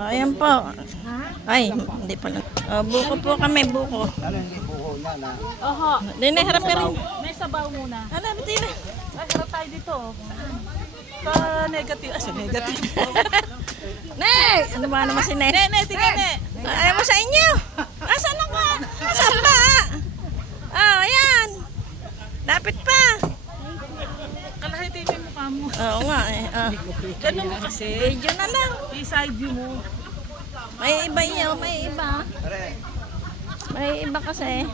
Ayan po. Ay, hindi pala. Buko po kami, buko. Ano hindi buho na na? Oho. Dine, harap ka rin. May sabaw muna. Ano, ba't na? Ay, harap tayo dito. Sa negative. Sa negative. Ne! Ano ba naman si Ne? Ne, tingnan ne. Ayaw mo sa inyo. Asan na ka? Asan ba? Oh, ayan. Lapit pa. Kalahitin mo yung mukha mo. Oo nga eh. Ganun mo kasi. Video na lang. I-side view mo. May iba yun, may iba. May iba kasi.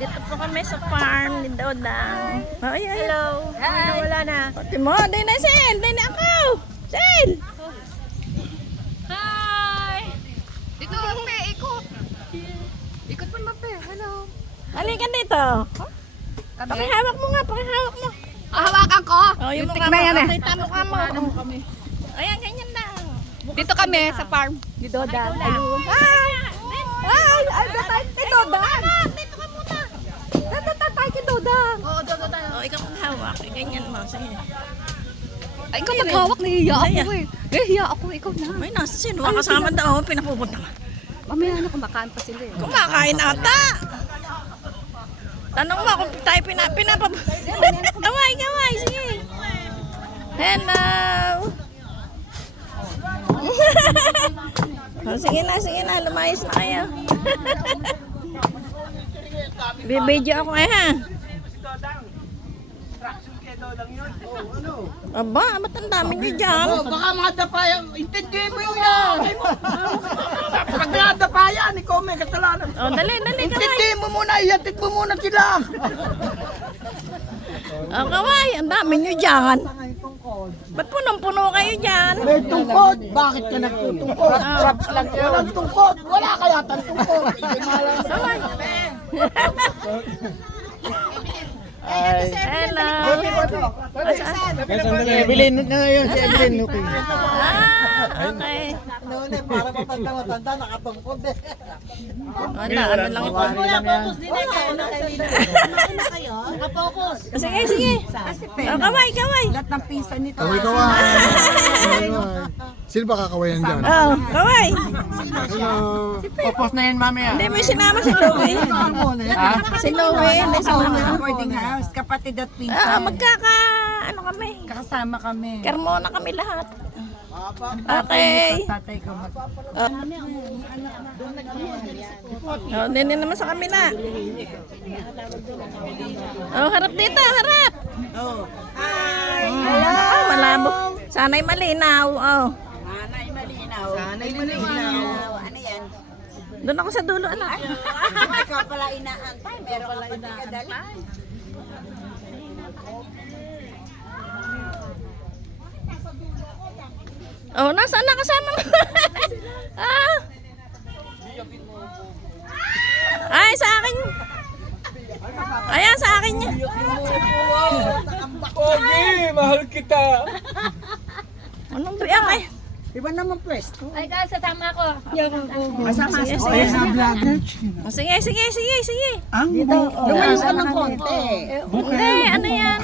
Dito po kami sa farm ni Dodang. Oh, ay, ay. Hello. Hi. Wala na. Pati mo, day na Sil. Day na ako. Sil. Hi! Dito, Mape, ikot. Ikot mo, Mape. Hello. Halika dito. Pakihawak mo nga, pakihawak mo. Hawakan ko. Oh, yung mukha mo. Kita mukha mo. Ayan, ganyan lang. Dito kami sa farm. Ni Dodang. Ayun. Ay! Ay! Ay, datay kay Dodang. Dito ka muna. Datay kay Dodang. Oo, dito tayo. Oh, ikaw ang hawak. Ganyan mo. Sige. Ay, ikaw maghawak. Nahihiya ako eh. Nahihiya ako. Ikaw na. May nasa sino? Kasama daw. Pinapupunta ka. Mamaya na kumakain pa sila eh. Kumakain ata. Tanong mo kung tayo pinapab... Kaway, kaway. Sige. Hello. Oh, sige na. Lumayas na kayo. Bibidyo ako eh ha. Aba, ba't ang dami niyo dyan? Baka mga dapayan, intindihin mo yung inaakay mo. Pag mga dapayan, ikaw may kasalanan. Oh, dali, kaway. Intindihin mo muna, ihatid mo muna sila. Oh, kaway, ang dami niyo dyan. Ba't punong-puno kayo dyan? May tungkod, bakit ka nagtutungkod? Traps lang yun. Walang tungkod, wala kaya tang tungkod. Kaway. Hello. Evelyn na yun, si Evelyn. Okay. Noon eh, para matanda, nakatungkod eh. Wala, ano lang ito. Focus din eh. Ano kayo? Nakapokus. Sige. Oh, kaway. Lahat ng pisa nito. Kaway. Sino ba kakawayan dyan? Oh, kaway. Hello. Popos na yan mamaya. Hindi mo sinama si Louie. Si Louie, hindi sinama. Boarding house, kapatid at pinsan. Ano kami? Kasama kami. Carmona kami lahat. Okay. Tatay ko. Oh, din naman sa kamila. Oh, harap dito, harap. Oh. Hello. Oh, malabo. Sana'y malinaw. Oh. Sana'y malinaw. Ano yan? Doon ako sa dulo, anak. Ikaw pala inaantay. Meron ka pa kadali. Oh, nasaan na kasama mo? Ah. Ay, sa akin. Ayan, sa akin niya. Pogi, mahal kita. Anong biyak eh? Iba naman pwesto. Ay, guys, sasama ko. Masama Sige, sa sige. vlogger. Oh, sige. Ang lumayo ka ng konti. Hindi, ano yan?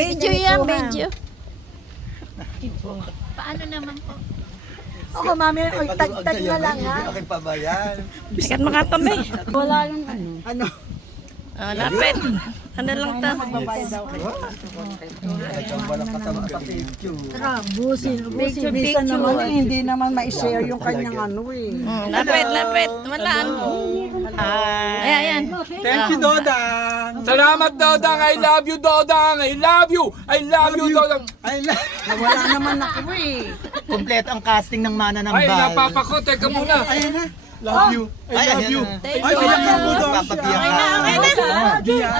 Video yan, video. Paano naman po? Ako, mami, oy, tag-tag na lang ha. Aking pabayan. Bikat makatabi. Wala lang ano. Ano? Oh, lapit. Ano lang to? Walang kasama sa picture. Busin Picture. naman, hindi naman ma-share yung kanyang ano eh. Lapit. Wala. Ayan. Thank you, Dodang. Salamat, Dodang. I love you, Dodang. I love you, Dodang. Wala naman ako eh. Kompleto ang casting ng Mana ng Ay, Bal. napapako. Teka muna. Ayan na. Love you. I love you. Thank Ay, you. iyak ka po doon. Papabiyak ka. Okay na.